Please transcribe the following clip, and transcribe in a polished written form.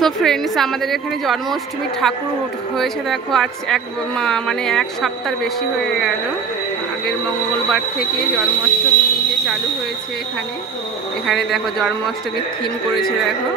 তো ফ্রেন্ডস, আমাদের এখানে জন্মাষ্টমী ঠাকুর হয়েছে দেখো, আজ মানে এক সপ্তাহ বেশি হয়ে গেল। আগের মঙ্গলবার থেকে জন্মাষ্টমী যে চালু হয়েছে এখানে দেখো জন্মাষ্টমীর থিম করেছে দেখো।